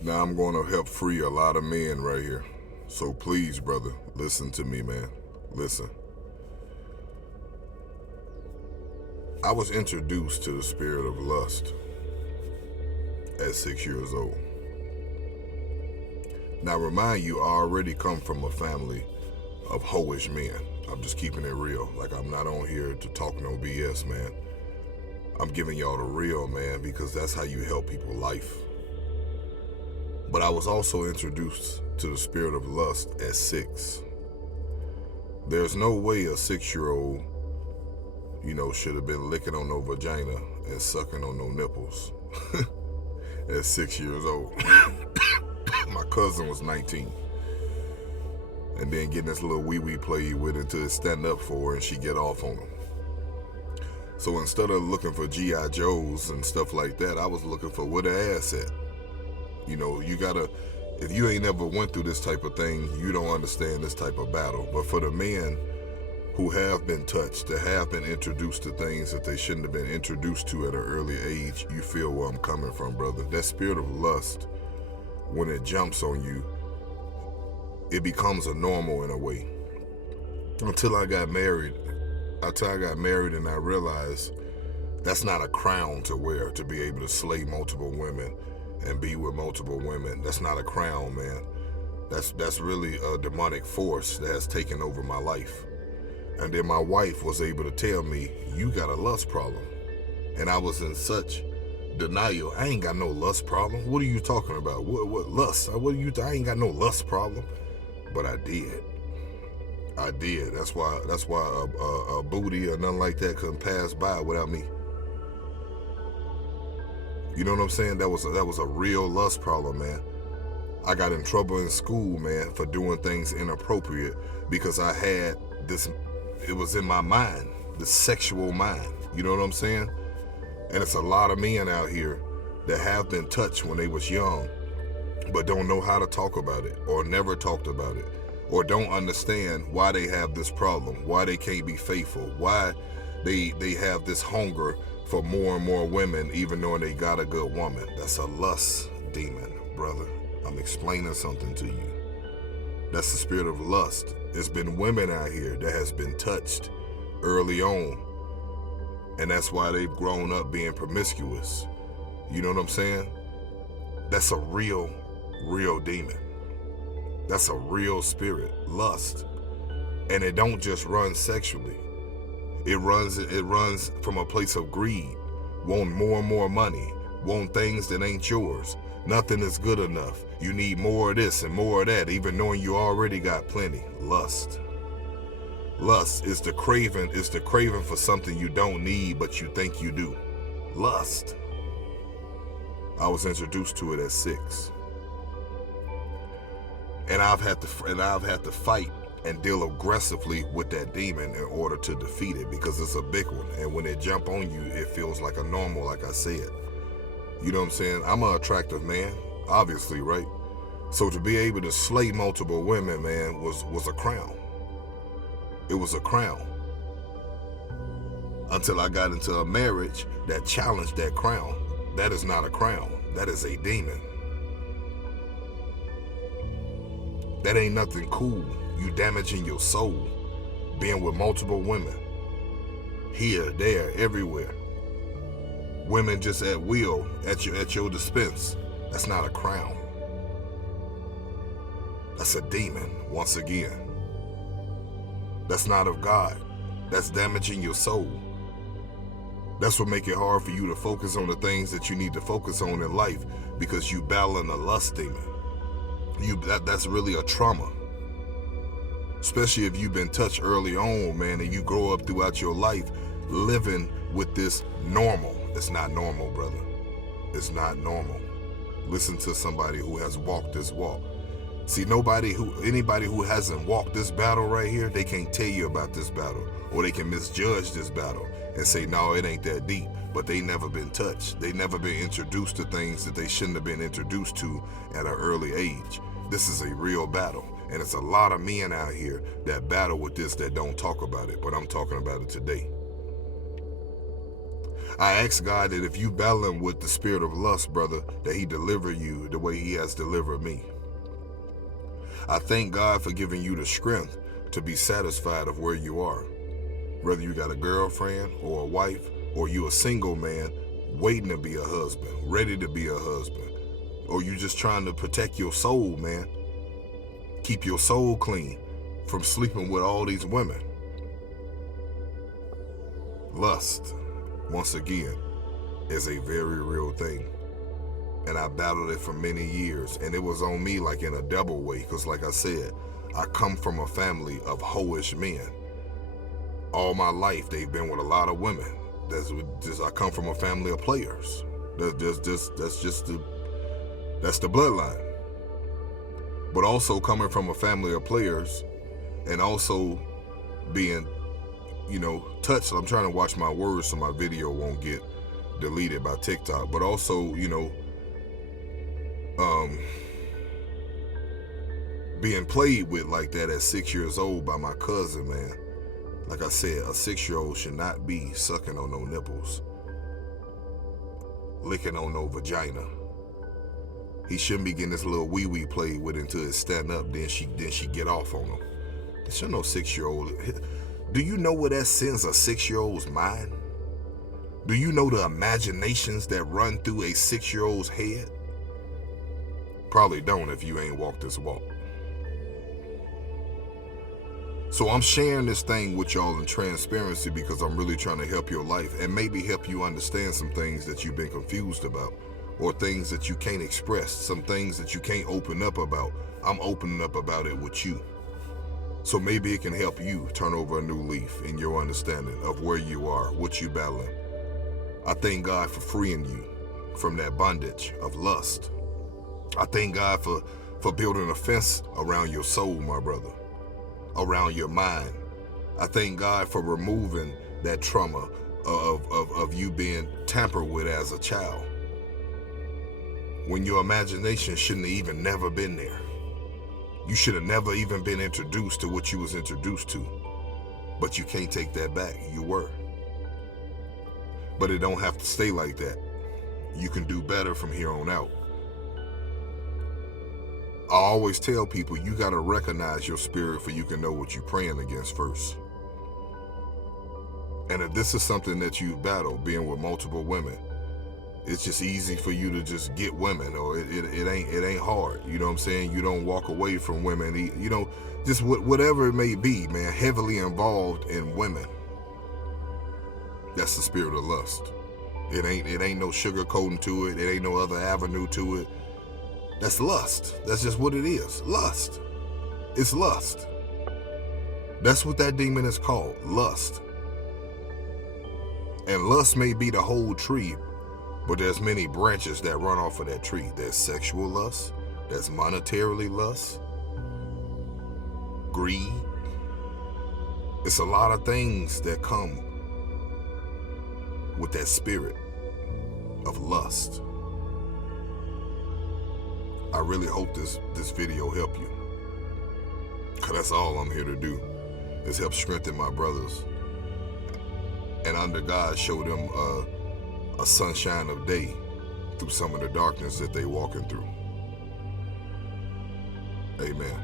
Now I'm going to help free a lot of men right here. So please, brother, listen to me, man. Listen. I was introduced to the spirit of lust at 6 years old. Now, remind you, I already come from a family of hoish men. I'm just keeping it real. Like, I'm not on here to talk no BS, man. I'm giving y'all the real, man, because that's how you help people life. But I was also introduced to the spirit of lust at 6. There's no way a 6-year-old, should have been licking on no vagina and sucking on no nipples at 6 years old. My cousin was 19. And then getting this little wee-wee play with until it stand up for her and she get off on him. So instead of looking for G.I. Joes and stuff like that, I was looking for where the ass at. You gotta, if you ain't never went through this type of thing, you don't understand this type of battle. But for the men who have been touched, that have been introduced to things that they shouldn't have been introduced to at an early age, you feel where I'm coming from, brother. That spirit of lust, when it jumps on you, it becomes a normal in a way. Until I got married and I realized that's not a crown to wear, to be able to slay multiple women and be with multiple women. That's not a crown, man. That's really a demonic force that has taken over my life. And then my wife was able to tell me, you got a lust problem. And I was in such denial. I ain't got no lust problem. What are you talking about? What lust? I ain't got no lust problem. But I did. That's why a booty or nothing like that couldn't pass by without me. You know what I'm saying? That was a real lust problem, man. I got in trouble in school, man, for doing things inappropriate because I had this. It was in my mind, the sexual mind. You know what I'm saying? And it's a lot of men out here that have been touched when they was young, but don't know how to talk about it or never talked about it, or don't understand why they have this problem, why they can't be faithful, why they have this hunger for more and more women even though they got a good woman. That's a lust demon, brother. I'm explaining something to you. That's the spirit of lust. There's been women out here that has been touched early on, and that's why they've grown up being promiscuous. You know what I'm saying? That's a real demon. That's a real spirit, lust. And it don't just run sexually. It runs from a place of greed, want more and more money, want things that ain't yours. Nothing is good enough. You need more of this and more of that, even knowing you already got plenty. Lust. Lust is the craving for something you don't need but you think you do. Lust. I was introduced to it at 6. And I've had to fight and deal aggressively with that demon in order to defeat it, because it's a big one. And when it jump on you, it feels like a normal, like I said. You know what I'm saying? I'm an attractive man, obviously, right? So to be able to slay multiple women, man, was a crown. It was a crown. Until I got into a marriage that challenged that crown. That is not a crown. That is a demon. That ain't nothing cool. You damaging your soul, being with multiple women. Here, there, everywhere. Women just at will, at your dispense. That's not a crown. That's a demon, once again. That's not of God. That's damaging your soul. That's what make it hard for you to focus on the things that you need to focus on in life, because you battling a lust demon. That's really a trauma. Especially if you've been touched early on, man, and you grow up throughout your life living with this normal. It's not normal, brother. It's not normal. Listen to somebody who has walked this walk. See, anybody who hasn't walked this battle right here, they can't tell you about this battle, or they can misjudge this battle and say, no, it ain't that deep. But they never been touched. They never been introduced to things that they shouldn't have been introduced to at an early age. This is a real battle. And it's a lot of men out here that battle with this that don't talk about it, but I'm talking about it today. I ask God that if you battling with the spirit of lust, brother, that he deliver you the way he has delivered me. I thank God for giving you the strength to be satisfied of where you are. Whether you got a girlfriend or a wife, or you a single man waiting to be a husband, ready to be a husband, or you just trying to protect your soul, man. Keep your soul clean from sleeping with all these women. Lust, once again, is a very real thing. And I battled it for many years, and it was on me like in a double way, because like I said, I come from a family of hoish men. All my life, they've been with a lot of women. I come from a family of players. That's the bloodline. But also coming from a family of players, and also being, touched. I'm trying to watch my words so my video won't get deleted by TikTok. But also, being played with like that at 6 years old by my cousin, man. Like I said, a 6-year-old should not be sucking on no nipples, licking on no vagina. He shouldn't be getting this little wee-wee played with until it stand up, then she get off on him. There should no 6-year-old. Do you know where that sends a 6-year-old's mind? Do you know the imaginations that run through a 6-year-old's head? Probably don't if you ain't walked this walk. So I'm sharing this thing with y'all in transparency because I'm really trying to help your life and maybe help you understand some things that you've been confused about, or things that you can't express, some things that you can't open up about. I'm opening up about it with you. So maybe it can help you turn over a new leaf in your understanding of where you are, what you battling. I thank God for freeing you from that bondage of lust. I thank God for building a fence around your soul, my brother, around your mind. I thank God for removing that trauma of you being tampered with as a child, when your imagination shouldn't have even never been there. You should have never even been introduced to what you was introduced to. But you can't take that back. You were. But it don't have to stay like that. You can do better from here on out. I always tell people you got to recognize your spirit for you can know what you're praying against first. And if this is something that you battle, being with multiple women, it's just easy for you to just get women, or it ain't hard. You know what I'm saying? You don't walk away from women. Just whatever it may be, man, heavily involved in women. That's the spirit of lust. It ain't no sugarcoating to it. It ain't no other avenue to it. That's lust. That's just what it is. Lust. It's lust. That's what that demon is called. Lust. And lust may be the whole tree, but there's many branches that run off of that tree. There's sexual lust. There's monetarily lust. Greed. It's a lot of things that come with that spirit of lust. I really hope this video help you, because that's all I'm here to do, is help strengthen my brothers, and under God show them a sunshine of day through some of the darkness that they walking through. Amen.